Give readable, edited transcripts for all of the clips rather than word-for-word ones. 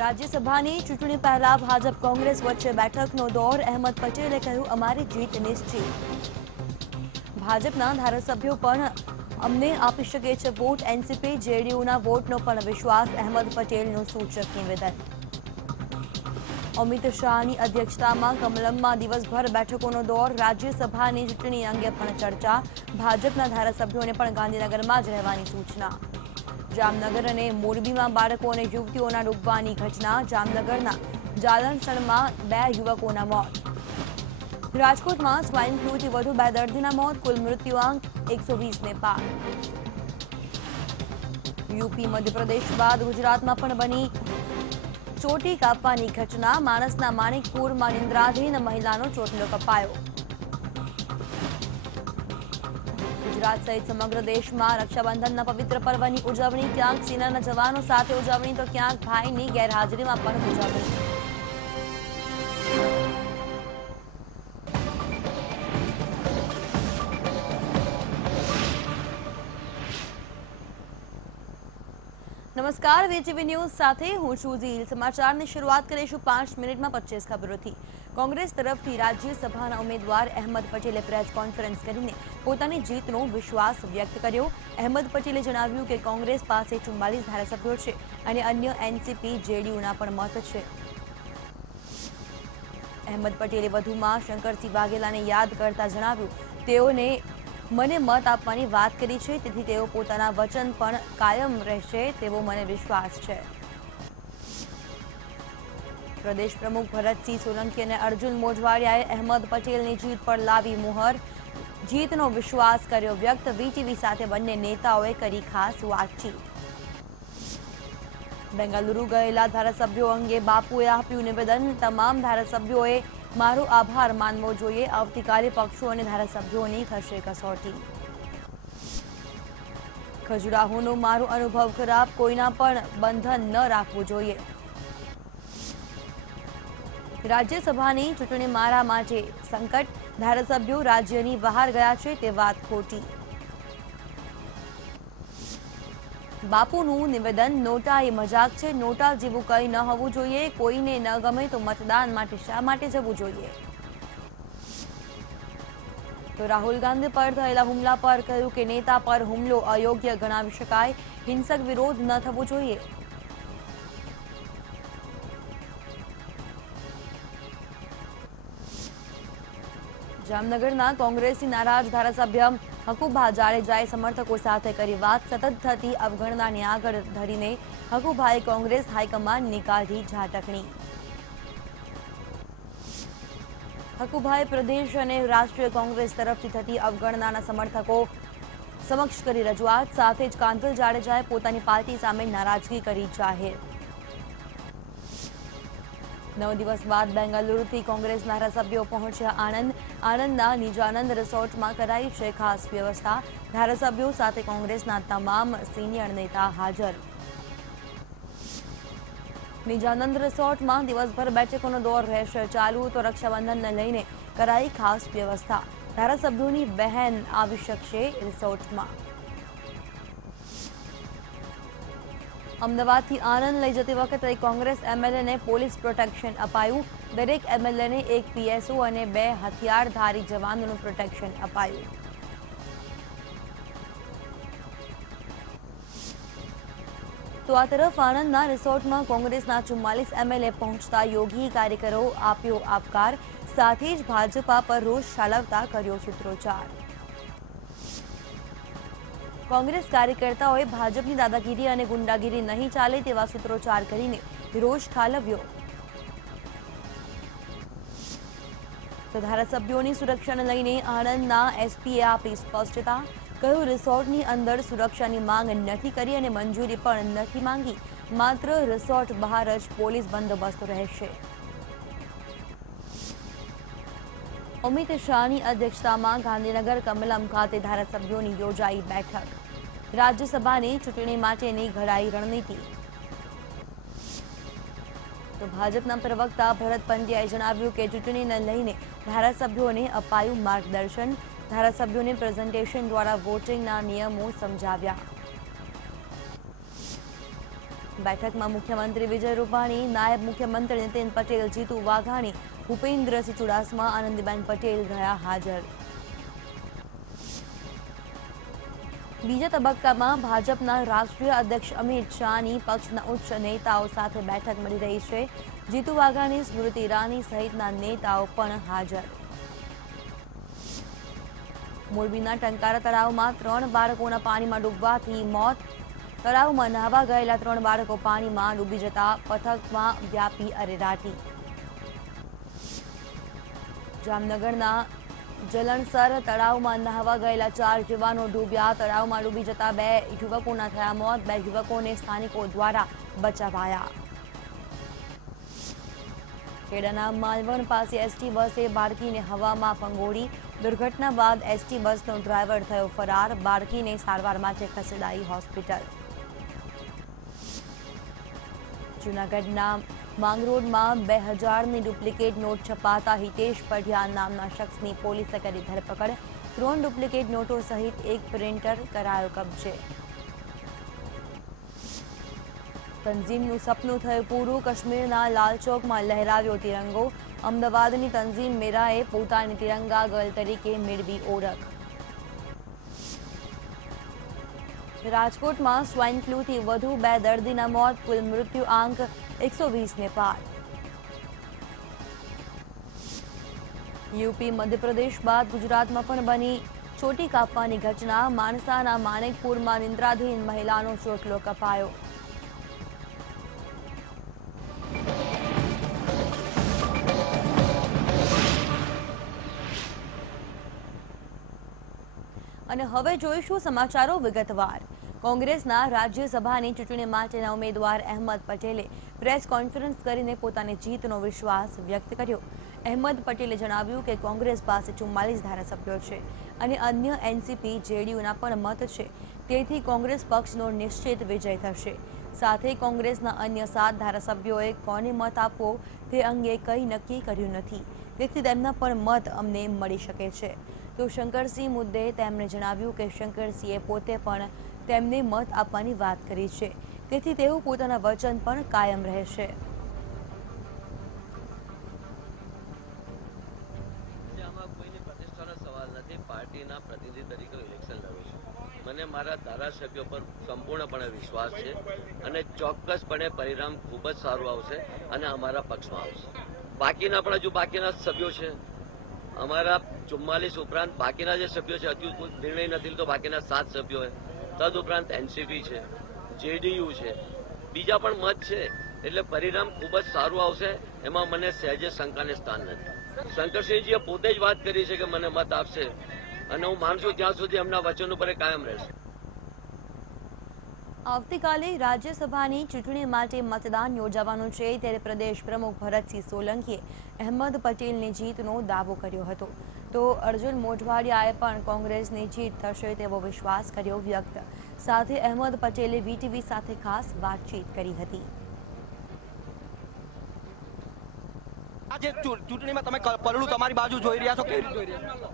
રાજ્યસભાની ચૂંટણી પહેલા ભાજપ કોંગ્રેસ વચ્ચે બેઠકનો દોર. અહેમદ પટેલે કહ્યું, અમારી જીત નિશ્ચિત. ભાજપના ધારાસભ્યો પણ અમને આપી શકે છે વોટ. એનસીપી જેડીયુના વોટનો પણ વિશ્વાસ. અહેમદ પટેલનું સૂચક નિવેદન. અમિત શાહની અધ્યક્ષતામાં કમલમમાં દિવસભર બેઠકોનો દોર. રાજ્યસભાની ચૂંટણી અંગે પણ ચર્ચા. ભાજપના ધારાસભ્યોને પણ ગાંધીનગરમાં જ રહેવાની સૂચના. જામનગર અને મોરબીમાં બાળકો અને યુવતીઓના ડૂબવાની ઘટના. જામનગરના જાલનસણમાં 2 યુવકોના મોત. રાજકોટમાં સ્વાઇન ફ્લૂથી વધુ 2 દર્દીના મોત. કુલ મૃત્યુઆંક 120ને પાર. યુપી મધ્યપ્રદેશ બાદ ગુજરાતમાં પણ બની ચોટી કાપવાની ઘટના. માણસના માણિકપુરમાં નિંદ્રાધીન મહિલાનો ચોટલો કપાયો. ગુજરાત સહિત સમગ્ર દેશમાં રક્ષાબંધનના પવિત્ર પર્વની ઉજવણી. ક્યાંક સેનાના જવાનો સાથે ઉજવણી તો ક્યાંક ભાઈની ગેરહાજરીમાં પણ ઉજવણી. નમસ્કાર, વીટીવી ન્યૂઝ સાથે હું છું ઝીલ. સમાચારની શરૂઆત કરીશું 5 મિનિટમાં 25 ખબરોથી. કોંગ્રેસ તરફથી રાજ્યસભાના ઉમેદવાર અહેમદ પટેલે પ્રેસ કોન્ફરન્સ કરીને પોતાની જીતનો વિશ્વાસ વ્યક્ત કર્યો. અહેમદ પટેલે જણાવ્યું કે કોંગ્રેસ પાસે 44 ધારાસભ્યો છે અને અન્ય એનસીપી જેડીયુના પણ મત છે. અહેમદ પટેલે વધુમાં શંકરસિંહ વાઘેલાને યાદ કરતા જણાવ્યું, તેઓને મને મત આપવાની વાત કરી છે, તેથી તેઓ પોતાના વચન પણ કાયમ રહેશે તેવો મને વિશ્વાસ છે. પ્રદેશ પ્રમુખ ભરતસિંહ સોલંકી અને અર્જુન મોઢવાડિયાએ અહેમદ પટેલની જીત પર લાવી મુહર. જીતનો વિશ્વાસ કર્યો વ્યક્ત. વીટીવી સાથે બંને નેતાઓએ કરી ખાસ વાતચીત. બેંગાલુરુ ગયેલા ધારાસભ્યો અંગે બાપુએ આપ્યું નિવેદન. તમામ ધારાસભ્યોએ મારો આભાર માનવો જોઈએ. આવતીકાલે પક્ષો અને ધારાસભ્યોની થશે કસોટી. ખજુરાહોનો મારો અનુભવ ખરાબ. કોઈના પણ બંધન ન રાખવું જોઈએ. રાજ્યસભાની ચૂંટણી મારા માટે સંકટ. ધારાસભ્યો રાજ્યની બહાર ગયા છે તે વાત ખોટી. બાપુનું નિવેદન, નોટા એ મજાક છે. નોટા જેવું કંઈ ન હોવું જોઈએ. કોઈને ન ગમે તો મતદાન માટે શા માટે જવું જોઈએ? તો રાહુલ ગાંધી પર થયેલા હુમલા પર કહ્યું કે નેતા પર હુમલો અયોગ્ય ગણાવી શકાય. હિંસક વિરોધ ન થવો જોઈએ. જામનગરના કોંગ્રેસી નારાજ ધારાસભ્ય હકુભા જાડેજાએ સમર્થકો સાથે કરી વાત. સતત થતી અવગણનાને આગળ ધરીને હકુભાએ કોંગ્રેસ હાઈકમાન્ડની કાઢી ઝાટકણી. હકુભાએ પ્રદેશ અને રાષ્ટ્રીય કોંગ્રેસ તરફથી થતી અવગણનાના સમર્થકો સમક્ષ કરી રજૂઆત. સાથે જ કાંધલ જાડેજાએ પોતાની પાર્ટી સામે નારાજગી કરી જાહેર. 9 દિવસ બાદ બેંગાલુરુથી કોંગ્રેસ ધારાસભ્યો પહોંચ્યા આણંદ. આણંદના નિજાનંદ રિસોર્ટમાં કરાઈ છે ખાસ વ્યવસ્થા. ધારાસભ્યો સાથે કોંગ્રેસના તમામ સિનિયર નેતા હાજર. નિજાનંદ રિસોર્ટમાં દિવસભર બેઠકોનો દોર રહેશે ચાલુ. તો રક્ષાબંધનને લઈને કરાઈ ખાસ વ્યવસ્થા. ધારાસભ્યોની બહેન આવી શકશે રિસોર્ટમાં. અમદાવાદથી આણંદ લઈ જતી વખતે કોંગ્રેસ એમએલએને પોલીસ પ્રોટેક્શન અપાયું. દરેક એમએલએને 1 પીએસઓ અને 2 હથિયારધારી જવાનોનું પ્રોટેક્શન અપાયું. તો આ તરફ આણંદના રિસોર્ટમાં કોંગ્રેસના 44 એમએલએ પહોંચતા યોગી કાર્યકરો આપ્યો આવકાર. સાથે જ ભાજપા પર રોષ ઠાલવતા કર્યો સૂત્રોચ્ચાર. કોંગ્રેસ કાર્યકર્તાઓએ ભાજપની દાદાગીરી અને ગુંડાગીરી નહીં ચાલે તેવા સૂત્રોચ્ચાર કરીને રોષ ઠાલવ્યો. તો ધારાસભ્યોની સુરક્ષાને લઈને આણંદના એસપીએ આપી સ્પષ્ટતા. કહ્યું, રિસોર્ટની અંદર સુરક્ષાની માંગ નથી કરી અને મંજૂરી પણ નથી માંગી. માત્ર રિસોર્ટ બહાર જ પોલીસ બંદોબસ્ત રહેશે. અમિત શાહની અધ્યક્ષતામાં ગાંધીનગર કમલમ ખાતે ધારાસભ્યોની યોજાઈ બેઠક. રાજ્યસભાની ચૂંટણી માટેની ઘડાઈ રણનીતિ. તો ભાજપના પ્રવક્તા ભરત પંડ્યાએ જણાવ્યું કે ચૂંટણીને લઈને ધારાસભ્યોને અપાયું માર્ગદર્શન. ધારાસભ્યોને પ્રેઝન્ટેશન દ્વારા વોટિંગના નિયમો સમજાવ્યા. બેઠકમાં મુખ્યમંત્રી વિજય રૂપાણી, નાયબ મુખ્યમંત્રી નીતિન પટેલ, જીતુ વાઘાણી, ભૂપેન્દ્રસિંહ ચુડાસમા, આનંદીબેન પટેલ રહ્યા હાજર. બીજા તબક્કામાં ભાજપના રાષ્ટ્રીય અધ્યક્ષ અમિત શાહની પક્ષના ઉચ્ચ નેતાઓ સાથે બેઠક મળી રહી છે. જીતુ વાઘાણી, સ્મૃતિ ઈરાની સહિતના નેતાઓ પણ હાજર. મોરબીના ટંકારા તળાવમાં 3 બાળકોના પાણીમાં ડૂબવાથી મોત. તળાવમાં નહાવા ગયેલા 3 બાળકો પાણીમાં ડૂબી જતા પથકમાં વ્યાપી અરેરાટી. જામનગરના જલણસર તળાવમાં નહાવા ગયેલા 4 યુવાનો ડૂબ્યા. તળાવમાં ડૂબી જતા 2 યુવકોના થયા મોત. 2 યુવકોને સ્થાનિકો દ્વારા બચાવાયા. ખેડાના માલવણ પાસે એસટી બસે બાળકીને હવામાં ફંગોળી. દુર્ઘટના બાદ એસટી બસનો ડ્રાઈવર થયો ફરાર. બાળકીને સારવાર માટે ખસેડાઈ હોસ્પિટલ. જૂનાગઢના માંગરોળમાં 2000ની ડુપ્લિકેટ નોટ છપાતા હિતેશ પઢિયા નામના શખ્સની પોલીસે કરી ધરપકડ. 3 ડુપ્લિકેટ નોટો સહિત 1 પ્રિન્ટર કરાયો કબજે. તંઝીમનું સપનું થયું પૂરું. કાશ્મીરના લાલચોકમાં લહેરાવ્યો તિરંગો. અમદાવાદની તંઝીમ મેરાએ પોતાની તિરંગા ગર્લ તરીકે મેળવી ઓળખ. રાજકોટમાં સ્વાઇન ફ્લૂથી વધુ 2 દર્દીના મોત. કુલ મૃત્યુ આંક 120ને પાર. યુપી મધ્યપ્રદેશ બાદ ગુજરાતમાં પણ બની ચોટી કાપવાની ઘટના. માણસાના માણેકપુરમાં નિંદ્રાધીન મહિલાનો ચોટલો કપાયો. અને હવે જોઈશું સમાચારો વિગતવાર. કોંગ્રેસના રાજ્યસભાની ચૂંટણી માટેના ઉમેદવાર અહેમદ પટેલે પ્રેસ કોન્ફરન્સ કરીને પોતાની જીતનો વિશ્વાસ વ્યક્ત કર્યો. અહેમદ પટેલે જણાવ્યું કે કોંગ્રેસ પાસે 44 ધારાસભ્યો છે અને અન્ય એનસીપી, જેડીયુના પણ મત છે. તેથી કોંગ્રેસ પક્ષનો નિશ્ચિત વિજય થશે. સાથે કોંગ્રેસના અન્ય 7 ધારાસભ્યોએ કોને મત આપવો તે અંગે કંઈ નક્કી કર્યું નથી. તેથી તેમના પણ મત અમને મળી શકે છે. તો શંકરસિંહ મુદ્દે તેમણે જણાવ્યું કે શંકરસિંહે પોતે પણ તેમને મત આપવાની વાત કરી છે. તેથી તેઓ પોતાના વચન પણ કાયમ રહેશે. પ્રતિષ્ઠાનો સવાલ નથી. પાર્ટીના પ્રતિનિધિ તરીકે ઇલેક્શન લડું છું. મને મારા ધારાસભ્યો પર સંપૂર્ણપણે વિશ્વાસ છે અને ચોક્કસપણે પરિણામ ખૂબ જ સારું આવશે અને અમારા પક્ષમાં આવશે. બાકીના પણ હજુ બાકીના સભ્યો છે. અમારા 44 ઉપરાંત બાકીના જે સભ્યો છે હજુ કોઈ નિર્ણય નથી લીધો. બાકીના 7 સભ્યો તદ ઉપરાંત એનસીપી છે, જેડીયુ છે, બીજા પણ મત છે. એટલે પરિણામ ખૂબ જ સારું આવશે. એમાં મને સહેજે શંકાને સ્થાન નથી. શંકરસિંહજીએ પોતે જ વાત કરી છે કે મને મત આપશે અને હું માનું છું ત્યાં સુધી એમના વચન ઉપર કાયમ રહેશે. આવતીકાલે રાજ્યસભાની ચૂંટણી માટે મતદાન યોજાવાનું છે. ત્યારે પ્રદેશ પ્રમુખ ભરતસિંહ સોલંકીએ અહેમદ પટેલની જીતનો દાવો કર્યો હતો. તો અર્જુન મોઢવાડિયાએ પણ કોંગ્રેસની જીત થશે તેવો વિશ્વાસ કર્યો વ્યક્ત. સાથે અહેમદ પટેલે વીટીવી સાથે ખાસ વાતચીત કરી હતી. આજે ચૂંટણીમાં તમે પરળું તમારી બાજુ જોઈ રહ્યા છો, કેવી રીતે જોઈ રહ્યા છો?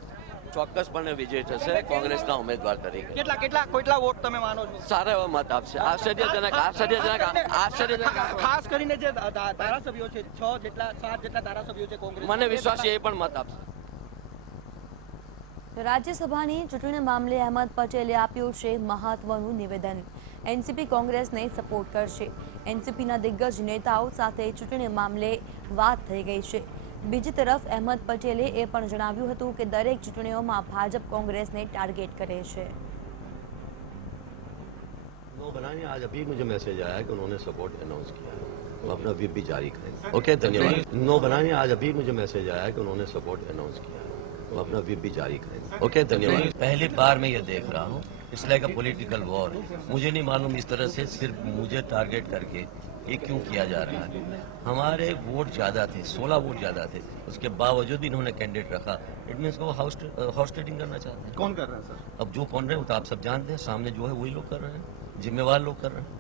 ચોક્કસપણે વિજય થશે કોંગ્રેસના ઉમેદવાર તરીકે. કેટલા વોટ તમે માનો છો? સારા એવા મત આપશે. આશ્ચર્યજનક ખાસ કરીને જે ધારાસભ્યો છે 7 જેટલા ધારાસભ્યો છે કોંગ્રેસ, મને વિશ્વાસ છે એ પણ મત આપશે. રાજ્યસભાની ચૂંટણી મામલે અહેમદ પટેલે આપ્યું છે મહત્વનું નિવેદન. એનસીપી કોંગ્રેસને સપોર્ટ કરશે. એનસીપીના દિગ્ગજ નેતાઓ સાથે ચૂંટણી મામલે વાત થઈ ગઈ છે. બીજી તરફ અહેમદ પટેલે એ પણ જણાવ્યું હતું કે દરેક ચૂંટણીઓમાં ભાજપ કોંગ્રેસને ટાર્ગેટ કરે છે. नो बनाने आज अभी मुझे मैसेज आया कि उन्होंने सपोर्ट अनाउंस किया है, वो अपना व्हिप भी जारी करें. ओके, धन्यवाद. नो बनाने आज अभी मुझे मैसेज आया कि उन्होंने सपोर्ट अनाउंस किया है, वो अपना व्हिप भी जारी करें. ओके, धन्यवाद. पहली बार मैं ये देख रहा हूँ. It's like a political war. मुझे नहीं मालूम इस तरह से सिर्फ मुझे टारगेट करके ये क्यों किया जा रहा है. हमारे वोट ज्यादा थे, 16 वोट ज्यादा थे, उसके बावजूद इन्होंने कैंडिडेट रखा. इट मीन्स वो हॉस्टेटिंग करना चाहते हैं. कौन कर रहा है सर? अब जो कौन रहे हैं वो तो आप सब जानते हैं. सामने जो है वही लोग कर रहे हैं, जिम्मेवार लोग कर रहे हैं.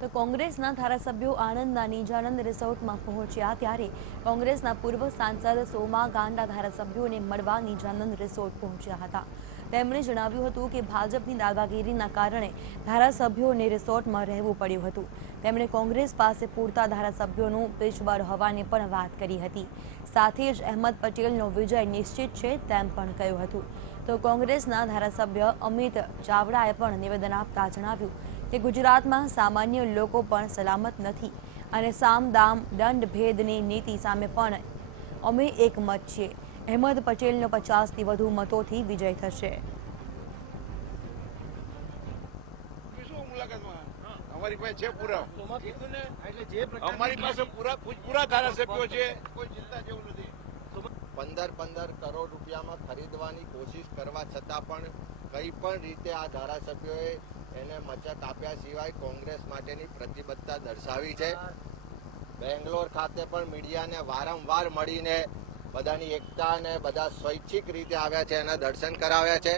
તો કોંગ્રેસના ધારાસભ્યો આણંદના નિજાનંદ રિસોર્ટમાં પહોંચ્યા ત્યારે કોંગ્રેસના પૂર્વ સાંસદ સોમા ગાંડા ધારાસભ્યોને મળવા નિજાનંદ રિસોર્ટ પહોંચ્યા હતા. તેમણે જણાવ્યું હતું કે ભાજપની દાદાગીરીના કારણે ધારાસભ્યોને રિસોર્ટમાં રહેવું પડ્યું હતું. તેમણે કોંગ્રેસ પાસે પૂરતા ધારાસભ્યોનું પીછબળ હોવાની પણ વાત કરી હતી. સાથે જ અહેમદ પટેલનો વિજય નિશ્ચિત છે તેમ પણ કહ્યું હતું. તો કોંગ્રેસના ધારાસભ્ય અમિત ચાવડાએ પણ નિવેદન આપતા જણાવ્યું કે ગુજરાતમાં સામાન્ય લોકો પણ સલામત નથી અને સામ દામ દંડ ભેદની નીતિ સામે પણ અમે એકમત છીએ. અહેમદ પટેલનો 50થી વધુ મતોથી વિજય થશે. અમારી પાસે છે પુરાવા, અમારી પાસે પૂરા ધારાસભ્યો છે, કોઈ ચિંતા જેવું નથી. 15 કરોડ રૂપિયામાં ખરીદવાની કોશિશ કરવા છતાં પણ કઈ પણ રીતે આ ધારાસભ્યોએ એને મચક આપ્યા સિવાય કોંગ્રેસ માટેની પ્રતિબદ્ધતા દર્શાવી છે. બેંગ્લોર ખાતે પણ મીડિયાને વારંવાર મળીને બધાની એકતા અને બધા સ્વૈચ્છિક રીતે આવ્યા છે, એના દર્શન કરાવ્યા છે.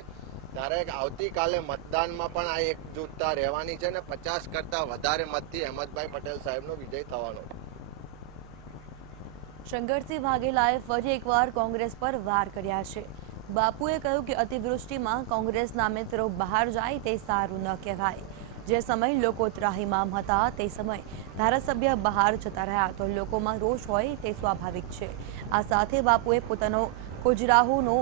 ત્યારે આવતીકાલે મતદાનમાં પણ આ એકજૂથતા રહેવાની છે અને 50 કરતા વધારે મતથી અહેમદભાઈ પટેલ સાહેબનો વિજય થવાનો છે. શંકરસિંહ વાઘેલાએ ફરી એકવાર કોંગ્રેસ પર વાર કર્યા છે. બાપુએ કહ્યું કે અતિવૃષ્ટિમાં કોંગ્રેસના મિત્રો બહાર જાય તે સારું ન કહેવાય. જે સમય લોકો ત્રાહિમામ હતા તે સમય ધારાસભ્ય બહાર જતા રહ્યા તો લોકોમાં રોષ હોય તે સ્વાભાવિક છે. આ સાથે બાપુએ પોતાનો ખુજરાહુનો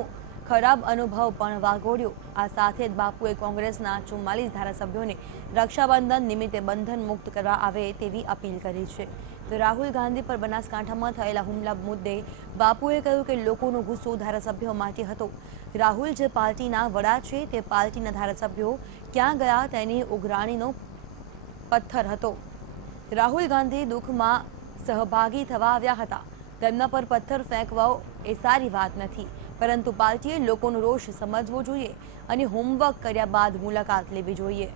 ખરાબ અનુભવ પણ વાગોળ્યો. આ સાથે જ બાપુએ કોંગ્રેસના 44 ધારાસભ્યોને રક્ષાબંધન નિમિત્તે બંધન મુક્ત કરવા આવે તેવી અપીલ કરી છે. તો રાહુલ ગાંધી પર બનાસકાંઠામાં થયેલા હુમલા મુદ્દે બાપુએ કહ્યું કે લોકોનો ગુસ્સો ધારાસભ્યો માટે હતો. રાહુલ જે પાર્ટીના વડા છે તે પાર્ટીના ધારાસભ્યો ક્યાં ગયા તેની ઉઘરાણીનો પથ્થર હતો. રાહુલ ગાંધી દુઃખમાં સહભાગી થવા આવ્યા હતા. તેમના પર પથ્થર ફેંકવો એ સારી વાત નથી, પરંતુ પાર્ટીએ લોકોનો રોષ સમજવો જોઈએ અને હોમવર્ક કર્યા બાદ મુલાકાત લેવી જોઈએ.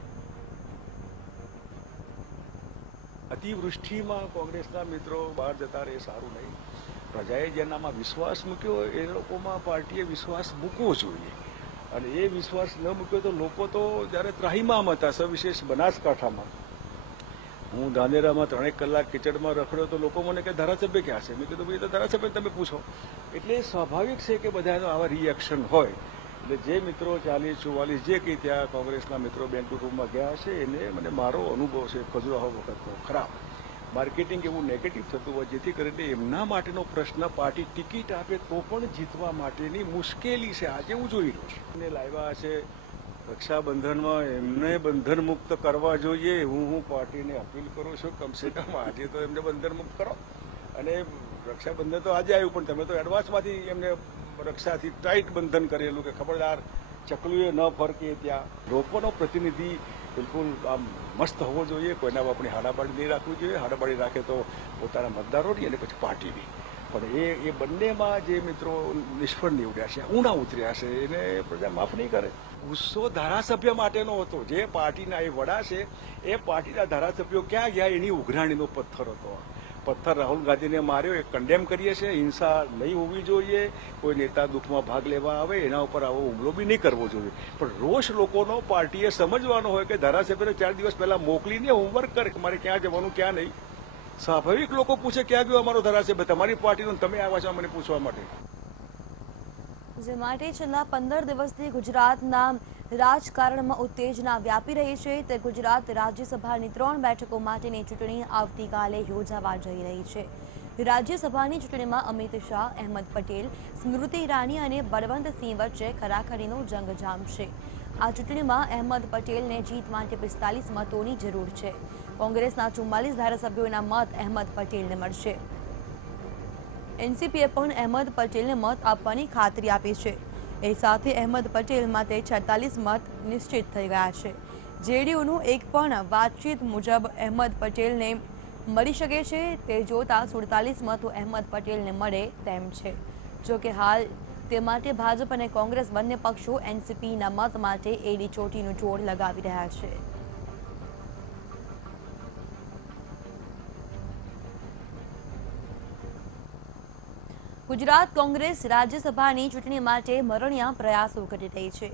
અતિવૃષ્ટિમાં કોંગ્રેસના મિત્રો બહાર જતા રહે સારું નહીં. પ્રજાએ જેનામાં વિશ્વાસ મૂક્યો એ લોકોમાં પાર્ટીએ વિશ્વાસ મૂકવો જોઈએ અને એ વિશ્વાસ ન મૂક્યો તો લોકો તો જ્યારે ત્રાહિમામ હતા, સવિશેષ બનાસકાંઠામાં. હું ધાનેરામાં 3 કલાક કિચડમાં રખડ્યો તો લોકો મને કે ધારાસભ્ય ક્યાં છે? મેં કીધું ભાઈ તો ધારાસભ્ય તમે પૂછો. એટલે સ્વાભાવિક છે કે બધાનો આવા રિએક્શન હોય. એટલે જે મિત્રો 40-44 જે કંઈ ત્યાં કોંગ્રેસના મિત્રો બેંકરૂમમાં ગયા હશે એને મને મારો અનુભવ છે ખજુરાહો વખતનો ખરાબ. માર્કેટિંગ એવું નેગેટિવ થતું હોય જેથી કરીને એમના માટેનો પ્રશ્ન પાર્ટી ટિકિટ આપે તો પણ જીતવા માટેની મુશ્કેલી છે. આજે હું જોઈ રહ્યો છું એને લાવ્યા છે રક્ષાબંધનમાં એમને બંધન મુક્ત કરવા જોઈએ. હું પાર્ટીને અપીલ કરું છું કમસે કમ આજે તો એમને બંધન મુક્ત કરો. અને રક્ષાબંધન તો આજે આવ્યું પણ તમે તો એડવાન્સમાંથી એમને રક્ષાથી ટાઈટ બંધન કરેલું કે ખબરદાર ચકલુએ ન ફરકે. ત્યાં લોકોનો પ્રતિનિધિ બિલકુલ આમ મસ્ત હોવો જોઈએ. કોઈના આપણે હાડાબાડી નહીં રાખવું જોઈએ. હાડાબાડી રાખે તો પોતાના મતદારોની અને પછી પાર્ટીની. પણ એ બંનેમાં જે મિત્રો નિષ્ફળ નીવડ્યા છે, ઊંડા ઉતર્યા છે, એને પ્રજા માફ નહીં કરે. ગુસ્સો ધારાસભ્ય માટેનો હતો. જે પાર્ટીના એ વડા છે એ પાર્ટીના ધારાસભ્યો ક્યાં ગયા એની ઉઘરાણીનો પથ્થર હતો. પથ્થર રાહુલ ગાંધીને માર્યો એ કન્ડેમ કરીએ છીએ. હિંસા નહીં હોવી જોઈએ. કોઈ નેતા દુઃખમાં ભાગ લેવા આવે એના ઉપર આવો હુમલો બી નહીં કરવો જોઈએ. પણ રોષ લોકોનો પાર્ટીએ સમજવાનો હોય કે ધારાસભ્યને 4 દિવસ પહેલા મોકલીને હોમવર્ક કરે કે મારે ક્યાં જવાનું ક્યાં નહીં. સ્વાભાવિક લોકો પૂછે ક્યાં ગયો અમારો ધારાસભ્ય? તમારી પાર્ટીનો તમે આવ્યા છો મને પૂછવા માટે. જે માટે છેલ્લા 15 દિવસથી ગુજરાતના રાજકારણમાં ઉત્તેજના વ્યાપી રહી છે. તે ગુજરાત રાજ્યસભાની 3 બેઠકો માટેની ચૂંટણી આવતીકાલે યોજાવા જઈ રહી છે. રાજ્યસભાની ચૂંટણીમાં અમિત શાહ, અહેમદ પટેલ, સ્મૃતિ ઈરાની અને બળવંતસિંહ વચ્ચે ખરાખરીનો જંગ જામશે. આ ચૂંટણીમાં અહેમદ પટેલને જીત માટે 45 મતોની જરૂર છે. કોંગ્રેસના 44 ધારાસભ્યોના મત અહેમદ પટેલને મળશે. એનસીપીએ પણ અહેમદ પટેલને મત આપવાની ખાતરી આપી છે. એ સાથે અહેમદ પટેલ માટે 46 મત નિશ્ચિત થઈ ગયા છે. જેડીયુનું એક પણ વાતચીત મુજબ અહેમદ પટેલને મળી શકે છે. તે જોતા 47 મતો અહેમદ પટેલને મળે તેમ છે. જોકે હાલ તે માટે ભાજપ અને કોંગ્રેસ બંને પક્ષો એનસીપીના મત માટે એડી ચોટીનું જોર લગાવી રહ્યા છે. ગુજરાત કોંગ્રેસ રાજ્યસભાની ચૂંટણી માટે મરણિયા પ્રયાસો કરી રહી છે.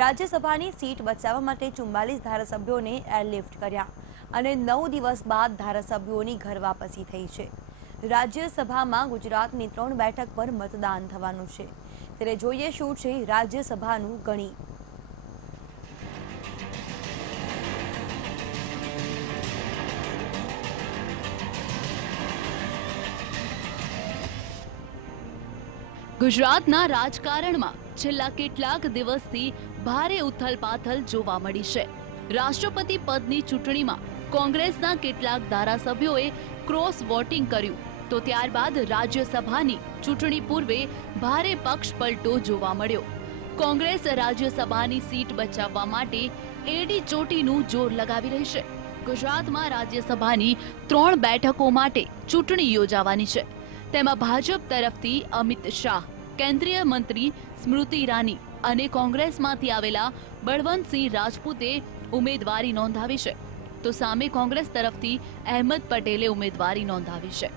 રાજ્યસભાની સીટ બચાવવા માટે 44 ધારાસભ્યોને એરલિફ્ટ કર્યા અને 9 દિવસ બાદ ધારાસભ્યોની ઘર વાપસી થઈ છે. રાજ્યસભામાં ગુજરાતની 3 બેઠક પર મતદાન થવાનું છે. ત્યારે જોઈએ શું છે રાજ્યસભાનું ગણિત. ગુજરાતના રાજકારણમાં છેલ્લા કેટલાક દિવસથી ભારે ઉથલપાથલ જોવા મળી છે. રાષ્ટ્રપતિ પદની ચૂંટણીમાં કોંગ્રેસના કેટલાક ધારાસભ્યોએ ક્રોસ વોટિંગ કર્યું, તો ત્યારબાદ રાજ્યસભાની ચૂંટણી પૂર્વે ભારે પક્ષ પલટો જોવા મળ્યો. કોંગ્રેસ રાજ્યસભાની સીટ બચાવવા માટે એડી ચોટીનું જોર લગાવી રહી છે. ગુજરાતમાં રાજ્યસભાની 3 બેઠકો માટે ચૂંટણી યોજાવાની છે. તેમાં ભાજપ તરફથી અમિત શાહ, કેન્દ્રીય મંત્રી સ્મૃતિ ઈરાની અને કોંગ્રેસમાંથી આવેલા બળવંતસિંહ રાજપૂતે ઉમેદવારી નોંધાવી છે, તો સામે કોંગ્રેસ તરફથી અહેમદ પટેલે ઉમેદવારી નોંધાવી છે.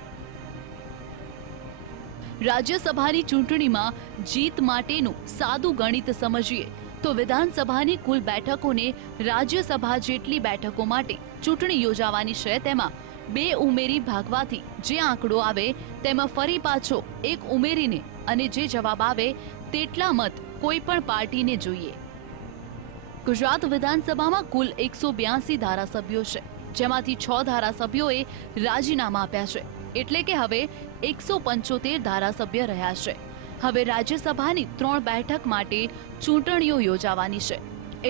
રાજ્યસભાની ચૂંટણીમાં જીત માટેનું સાદું ગણિત સમજીએ તો વિધાનસભાની કુલ બેઠકોને રાજ્યસભા જેટલી બેઠકો માટે ચૂંટણી યોજાવાની છે. તેમાં 2 ઉમેરી ભાગવાથી જે આંકડો આવે તેમાં ફરી પાછો 1 ઉમેરીને અને જે જવાબ આવે તેટલા મત કોઈ પણ પાર્ટીને જોઈએ. ગુજરાત વિધાનસભામાં કુલ 182 ધારાસભ્યો છે, જેમાંથી 6 ધારાસભ્યોએ રાજીનામા આપ્યા છે, એટલે કે હવે 175 ધારાસભ્ય રહ્યા છે. હવે રાજ્યસભાની 3 બેઠક માટે ચૂંટણીઓ યોજાવાની છે,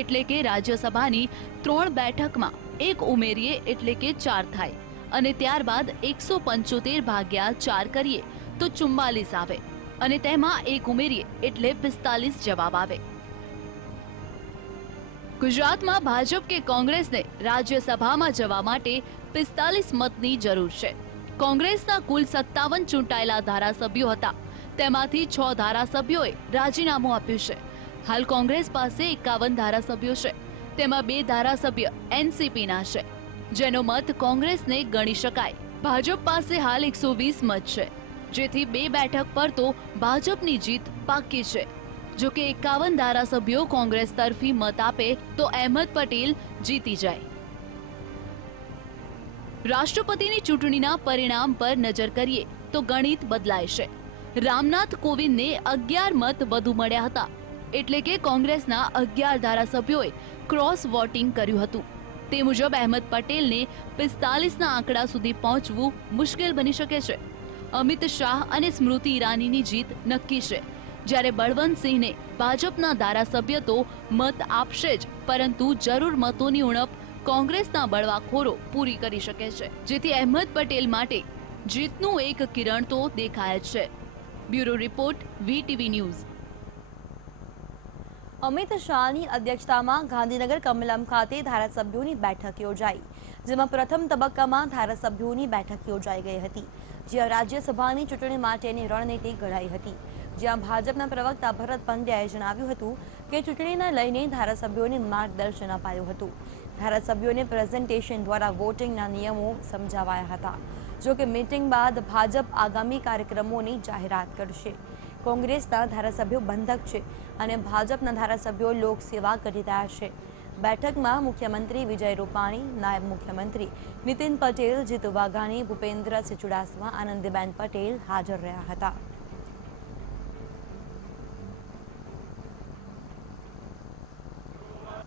એટલે કે રાજ્યસભાની 3 બેઠકમાં 1 ઉમેરીએ એટલે કે 4 થાય અને ત્યારબાદ 175 ભાગ્યા 4 કરીએ તો 44 આવે અને તેમાં 1 ઉમેરીએ એટલે 45 જવાબ આવે. ગુજરાતમાં ભાજપ કે કોંગ્રેસને રાજ્યસભામાં જવા માટે 45 મતની જરૂર છે. કોંગ્રેસના કુલ 57 ચૂંટાયેલા ધારાસભ્યો હતા, તેમાંથી 6 ધારાસભ્યોએ રાજીનામું આપ્યું છે. હાલ કોંગ્રેસ પાસે 51 ધારાસભ્યો છે, તેમાં 2 ધારાસભ્ય એનસીપીના છે, જેનો મત કોંગ્રેસને ગણી શકાય. ભાજપ પાસે હાલ 120 મત છે, જેથી 2 બેઠક પર તો ભાજપની જીત પાક્કી છે. જો કે 51 ધારાસભ્યો કોંગ્રેસ તરફી મત આપે તો અહેમદ પટેલ જીતી જાય. રાષ્ટ્રપતિની ચૂંટણીના પરિણામ પર નજર કરીએ તો ગણિત બદલાય છે. રામનાથ કોવિંદને 11 મત વધુ મળ્યા હતા, એટલે કે કોંગ્રેસના 11 ધારાસભ્યોએ ક્રોસ વોટિંગ કર્યું હતું. તે મુજબ અહેમદ પટેલને 45ના આંકડા સુધી પહોંચવું મુશ્કેલ બની શકે છે. અમિત શાહ અને સ્મૃતિ ઈરાનીની જીત નક્કી છે, જ્યારે બળવંતસિંહને ભાજપના ધારાસભ્ય તો મત આપશે જ, પરંતુ જરૂર મતોની ઉણપ કોંગ્રેસના બળવાખોરો પૂરી કરી શકે છે, જેથી અહેમદ પટેલ માટે જીતનું એક કિરણ તો દેખાય જ છે. Bureau report, VTV news. Amit શાહની અધ્યક્ષતામાં ગાંધીનગર કમલમ ખાતે ધારાસભ્યોની બેઠક યોજાઈ, જેમાં પ્રથમ તબક્કામાં ધારાસભ્યોની બેઠક યોજાઈ ગઈ હતી, જ્યાં રાજ્યસભાની ચૂંટણી માટેની રણનીતિ ઘડાઈ હતી. જ્યાં ભાજપના પ્રવક્તા ભરત પંડ્યાએ જણાવ્યું હતું કે ચૂંટણીને લઈને ધારાસભ્યોને માર્ગદર્શન અપાયું હતું. ધારાસભ્યોને પ્રેઝન્ટેશન દ્વારા વોટિંગના નિયમો સમજાવાયા હતા. જો કે મીટિંગ બાદ ભાજપ આગામી કાર્યક્રમોની જાહેરાત કરશે. કોંગ્રેસના ધારાસભ્યો બંધક છે અને ભાજપના ધારાસભ્યો લોકસેવા કરી રહ્યા છે. બેઠકમાં મુખ્યમંત્રી વિજય રૂપાણી, નાયબ મુખ્યમંત્રી નીતિન પટેલ, જીતુ વાઘાણી, ભૂપેન્દ્રસિંહ ચુડાસમા, આનંદીબેન પટેલ હાજર રહ્યા હતા.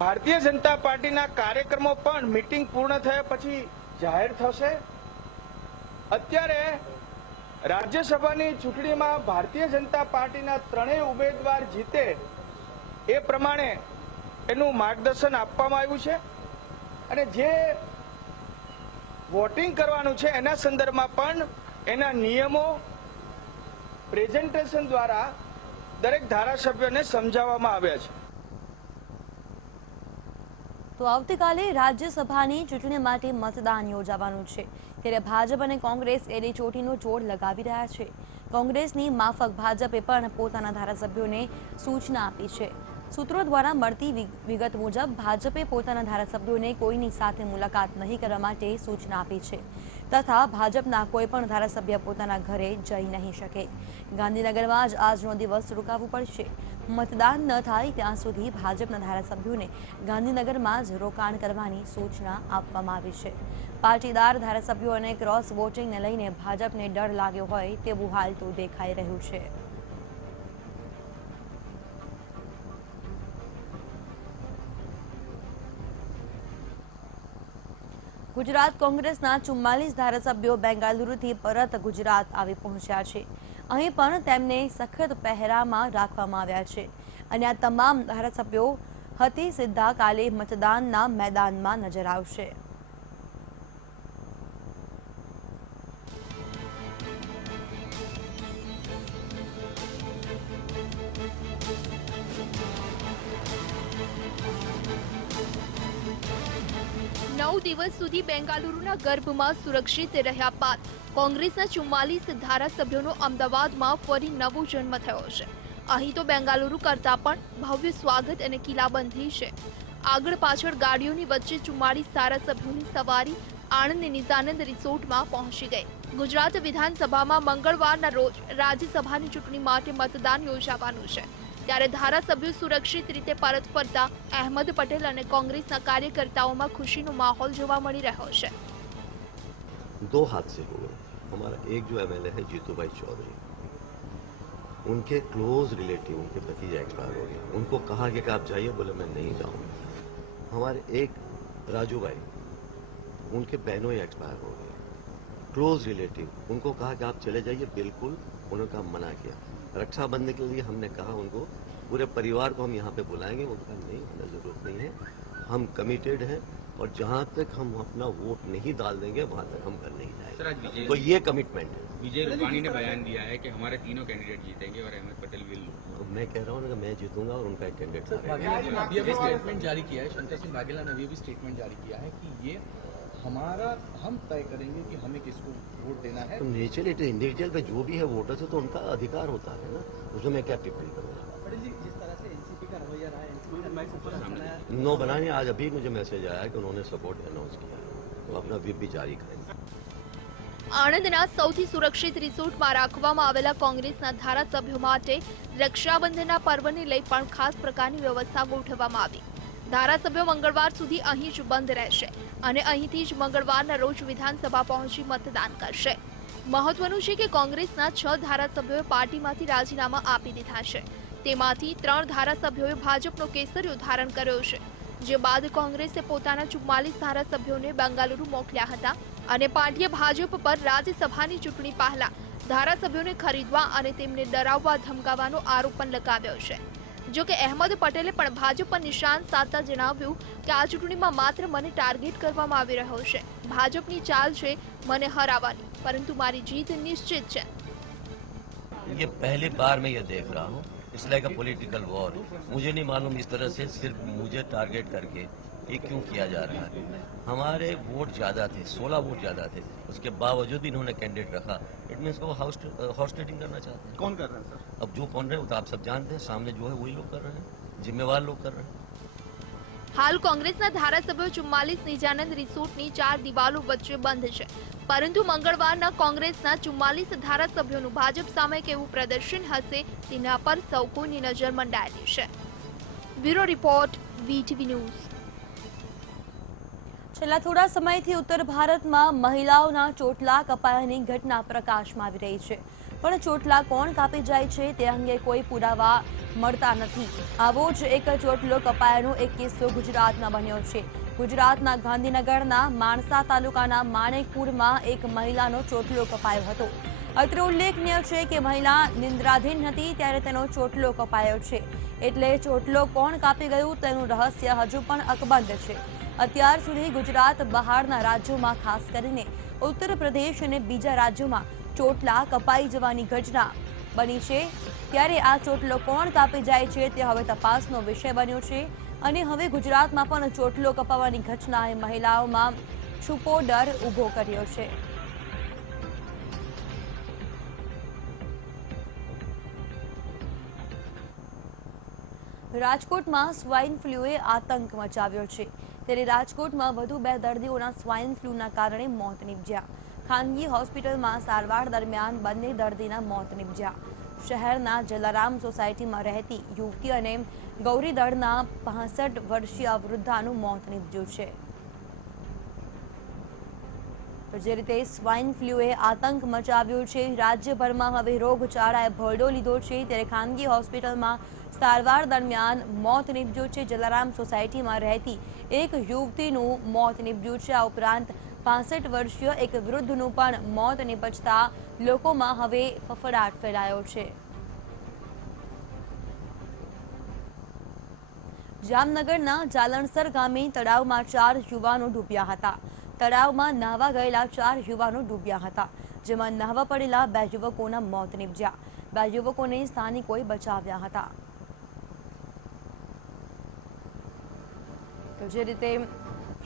ભારતીય જનતા પાર્ટીના કાર્યક્રમો પણ મીટિંગ પૂર્ણ થયા પછી જાહેર થશે. અત્યારે રાજ્યસભાની ચૂંટણીમાં ભારતીય જનતા પાર્ટીના 3 ઉમેદવાર જીતે એ પ્રમાણે એનું માર્ગદર્શન આપવામાં આવ્યું છે અને જે વોટિંગ કરવાનું છે એના સંદર્ભમાં પણ એના નિયમો પ્રેઝન્ટેશન દ્વારા દરેક ધારાસભ્યોને સમજાવવામાં આવ્યા છે. તો આવતીકાલે રાજ્યસભાની ચૂંટણી માટે મતદાન યોજાવાનું છે, ત્યારે ભાજપ અને કોંગ્રેસ એડી ચોટીનો જોર લગાવી રહ્યા છે. કોંગ્રેસની માફક ભાજપે પણ પોતાના ધારાસભ્યોને સૂચના આપી છે. સૂત્રો દ્વારા મળતી વિગત મુજબ ભાજપે પોતાના ધારાસભ્યોને કોઈની સાથે મુલાકાત નહીં કરવા માટે સૂચના આપી છે, તથા ભાજપના કોઈ પણ ધારાસભ્ય પોતાના ઘરે જઈ નહીં શકે. ગાંધીનગરમાં જ આજનો દિવસ રોકાવું પડશે. મતદાન ન થાય ત્યાં સુધી ભાજપના ધારાસભ્યોને ગાંધીનગરમાં જ રોકાણ કરવાની સૂચના આપવામાં આવી છે. પાટીદાર ધારાસભ્યો અને ક્રોસ વોટિંગને લઈને ભાજપને ડર લાગ્યો હોય તેવું હાલ તો દેખાઈ રહ્યું છે. ગુજરાત કોંગ્રેસના 44 ધારાસભ્યો બેંગાલુરુથી પરત ગુજરાત આવી પહોંચ્યા છે. અહીં પણ તેમને સખત પહેરામાં રાખવામાં આવ્યા છે અને આ તમામ ધારાસભ્યો હતી સીધા કાલે મતદાનના મેદાનમાં નજર આવશે. નવ દિવસ સુધી બેંગાલુરુના ગર્ભમાં સુરક્ષિત રહ્યા બાદ કોંગ્રેસના 44 ધારાસભ્યોનો અમદાવાદમાં ફરી નવો જન્મ થયો છે. અહીં તો બેંગાલુરુ કરતા પણ ભવ્ય સ્વાગત અને કિલ્લાબંધી છે. આગળ પાછળ ગાડીઓની વચ્ચે 44 ધારાસભ્યોની સવારી આણંદ નિજાનંદ રિસોર્ટમાં પહોંચી ગઈ. ગુજરાત વિધાનસભામાં મંગળવારના રોજ રાજ્યસભાની ચૂંટણી માટે મતદાન યોજાવાનું છે. ત્યારે ધારાસભ્યો સુરક્ષિત રીતે પરત ફરતા અહેમદ પટેલ અને કોંગ્રેસના કાર્યકર્તાઓમાં ખુશીનો માહોલ જોવા મળી રહ્યો છે. दो हादसे हो गए. हमारा एक जो एमएलए है जीतू भाई चौधरी, उनके क्लोज रिलेटिव उनके भतीजा एक्सपायर हो गए. उनको कहा कि आप जाइए, बोले मैं नहीं जाऊंगा. हमारे एक राजू भाई, उनके बहनों एक्सपायर हो गए. क्लोज रिलेटिव, उनको कहा कि आप चले जाइए, बिल्कुल उन्होंने कहा मना किया. रक्षाबंधन के लिए हमने कहा उनको पूरे परिवार को हम यहाँ पे बुलाएंगे. वो कहा नहीं, हमें जरूरत नहीं है, हम कमिटेड हैं और जहाँ तक हम अपना वोट नहीं डाल देंगे वहाँ तक हम घर नहीं जाएंगे. तो ये कमिटमेंट है. विजय रूपाणी ने बयान दिया है कि हमारे तीनों कैंडिडेट जीतेंगे और अहमद पटेल विल लूज. मैं कह रहा हूँ ना कि मैं जीतूंगा और उनका एक कैंडिडेट अभी स्टेटमेंट जारी किया है. शंकर सिंह वाघेला ने अभी स्टेटमेंट जारी किया है कि ये हमारा, हम तय करेंगे कि हमें किसको वोट देना है. तो नेचुरली इंडिविजुअल पे जो भी है वोटर से तो उनका अधिकार होता है ना, उसमें मैं क्या टिप्पणी करूँगा. जिस तरह से एनसीपी का रवैया रहा है, नो बनाने आज अभी मुझे मैसेज आया कि उन्होंने सपोर्ट अनाउंस किया है, वो अपना व्हिप भी जारी करेंगे. આણંદના સૌથી સુરક્ષિત રિસોર્ટમાં રાખવામાં આવેલા કોંગ્રેસના ધારાસભ્યો માટે રક્ષાબંધનના પર્વને લઈ પણ ખાસ પ્રકારની વ્યવસ્થા ગોઠવવામાં આવી. ધારાસભ્યો મંગળવાર સુધી અહીં જ બંધ રહેશે અને અહીંથી જ મંગળવારના રોજ વિધાનસભા પહોંચી મતદાન કરશે. મહત્વનું છે કે કોંગ્રેસના 6 ધારાસભ્યોએ પાર્ટીમાંથી રાજીનામા આપી દીધા છે. તેમાંથી 3 ધારાસભ્યોએ ભાજપનો કેસરિયો ધારણ કર્યો છે. જે બાદ કોંગ્રેસે પોતાના 44 ધારાસભ્યોને બેંગાલુરુ મોકલ્યા હતા અને પાર્ટીએ ભાજપ પર રાજ્યસભાની ચૂંટણી પહેલા ધારાસભ્યોને ખરીદવા અને તેમને ડરાવવા ધમકાવવાનો આરોપ પણ લગાવ્યો છે. જો કે અહેમદ પટેલે પણ ભાજપ પર નિશાન સાધતા જણાવ્યું કે આ ચૂંટણીમાં માત્ર મને ટાર્ગેટ કરવામાં આવી રહ્યો છે. ભાજપની ચાલ છે મને હરાવવાની, પરંતુ મારી જીત નિશ્ચિત છે. ये पहली बार मैं ये देख रहा हूँ. It's like a political war. मुझे नहीं मालूम इस तरह से सिर्फ मुझे टारगेट करके ये क्यों किया जा रहा है. हमारे वोट ज्यादा थे, 16 वोट ज्यादा थे, उसके बावजूद इन्होंने कैंडिडेट रखा. इट मीन्स वो हॉस्टेटिंग करना चाहते हैं. कौन कर रहे हैं सर? अब जो कौन रहे वो तो आप सब जानते हैं. सामने जो है वही लोग कर रहे हैं, जिम्मेवार लोग कर रहे हैं. હાલ કોંગ્રેસના ધારાસભ્યો 44 નિજાનંદ રિસોર્ટની 4 દિવાલો વચ્ચે બંધ છે. પરંતુ મંગળવારના કોંગ્રેસના 44 ધારાસભ્યોનું ભાજપ સામે કેવું પ્રદર્શન હશે તેના પર સૌ કોઈની નજર મંડાયેલી છે. Bureau report, VTV news. છેલ્લા થોડા સમયથી ઉત્તર ભારતમાં મહિલાઓના ચોટલા કપાયાની ઘટના પ્રકાશમાં આવી રહી છે. પણ ચોટલા કોણ કાપી જાય છે તે અંગે કોઈ પુરાવા મળતા નથી. આવો જ એક ચોટલો કપાયાનો એક કિસ્સો ગુજરાતમાં બન્યો છે. ગુજરાતના ગાંધીનગરના માણસા તાલુકાના માણેકપુરમાં એક મહિલાનો ચોટલો કપાયો હતો. અત્રે ઉલ્લેખનીય છે કે મહિલા નિંદ્રાધીન હતી ત્યારે તેનો ચોટલો કપાયો છે. એટલે ચોટલો કોણ કાપી ગયું તેનું રહસ્ય હજુ પણ અકબંધ છે. અત્યાર સુધી ગુજરાત બહારના રાજ્યોમાં ખાસ કરીને ઉત્તર પ્રદેશ અને બીજા રાજ્યોમાં ચોટલા કપાઈ જવાની ઘટના બની છે. ત્યારે આ ચોટલો કોણ કાપી જાય છે તે હવે તપાસનો વિષય બન્યો છે અને હવે ગુજરાતમાં પણ ચોટલો કપાવવાની ઘટનાએ મહિલાઓમાં છુપો ડર ઊભો કર્યો છે. રાજકોટમાં સ્વાઇન ફ્લૂએ આતંક મચાવ્યો છે. ત્યારે રાજકોટમાં વધુ 2 દર્દીઓના સ્વાઇન ફ્લૂના કારણે મોત નીપજ્યા. ખાનગી હોસ્પિટલમાં સારવાર દરમિયાન બંને દર્દીના મોત નીપજ્યા. શહેરના જલારામ સોસાયટીમાં રહેતી યુવતી અને ગૌરીદળના 65 વર્ષીય વૃદ્ધાનું મોત નીપજ્યું છે. જે રીતે સ્વાઇન ફ્લૂએ આતંક મચાવ્યો છે, રાજ્યભરમાં હવે રોગચાળાએ ભરડો લીધો છે. ત્યારે ખાનગી હોસ્પિટલમાં સારવાર દરમિયાન મોત નીપજ્યું છે. જલારામ સોસાયટીમાં રહેતી એક યુવતીનું મોત નીપજ્યું છે. આ ઉપરાંત 65 વર્ષીય એક વૃદ્ધનું પણ મોત નિપજતા લોકોમાં હવે ફફડાટ ફેલાયો છે। જામનગરના જાલણસર ગામે તળાવમાં 4 યુવાનો ડૂબ્યા હતા। તળાવમાં નહાવા ગયેલા 4 યુવાનો ડૂબ્યા હતા, જેમાં નહાવા પડેલા 2 યુવકોના મોત નિપજ્યા। 2 યુવકોને સ્થાનિકોએ બચાવ્યા હતા। તો જે રીતે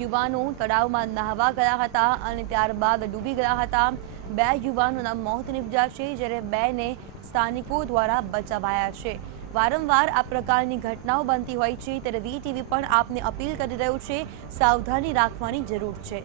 યુવાનો તળાવમાં નહાવા ગયા હતા અને ત્યારબાદ ડૂબી ગયા હતા। 2 યુવાનોના મોત નિપજ્યા છે, જ્યારે 2 ને સ્થાનિકો દ્વારા બચાવાયા છે। વારંવાર આ પ્રકારની ઘટનાઓ બનતી હોય છે, ત્યારે વીટીવી પણ આપને અપીલ કરી રહ્યું છે, સાવધાની રાખવાની જરૂર છે।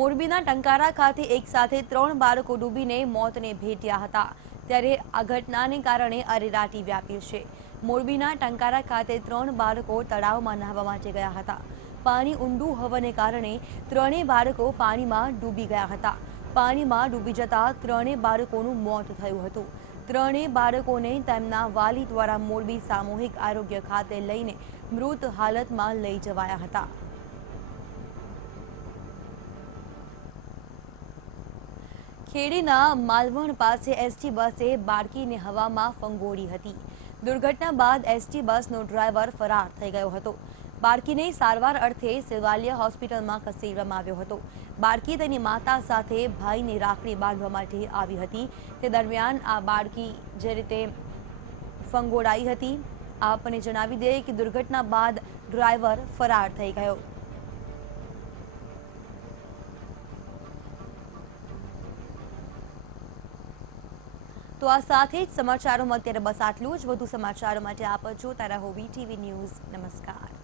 મોરબીના ટંકારા ખાતે એક સાથે 3 બાળકો ડૂબીને મોતને ભેટ્યા હતા, ત્યારે આ ઘટનાને કારણે અરેરાટી વ્યાપી છે। મોરબીના ટંકારા ખાતે 3 બાળકો તળાવમાં નહાવા માટે ગયા હતા। પાણી ઊંડું હોવાને કારણે 3 બાળકો પાણીમાં ડૂબી ગયા હતા। પાણીમાં ડૂબી જતા 3 બાળકોનું મોત થયું હતું। 3 બાળકોને તેમના વાલી દ્વારા મોરબી સામૂહિક આરોગ્ય ખાતે લઈને મૃત હાલતમાં લઈ જવાયા હતા। ખેડીના માલવણ પાસે એસટી બસે બાળકીને હવામાં ફંગોળી હતી। દુર્ઘટના બાદ એસટી બસનો ડ્રાઈવર ફરાર થઈ ગયો હતો। બાળકીને સારવાર અર્થે સેવાલિયા હોસ્પિટલમાં ખસેડવામાં આવ્યો હતો। બાળકી તેની માતા સાથે ભાઈને રાખડી બાંધવા માટે આવી હતી। તે દરમિયાન આ બાળકી જે રીતે ફંગોળાઈ હતી, આપને જણાવી દઈએ કે દુર્ઘટના બાદ ડ્રાઈવર ફરાર થઈ ગયો। તો આ સાથે જ સમાચારોમાં અત્યારે બસ આટલું જ। વધુ સમાચારો માટે આપ જોતા રહો વીટીવી ન્યૂઝ। નમસ્કાર।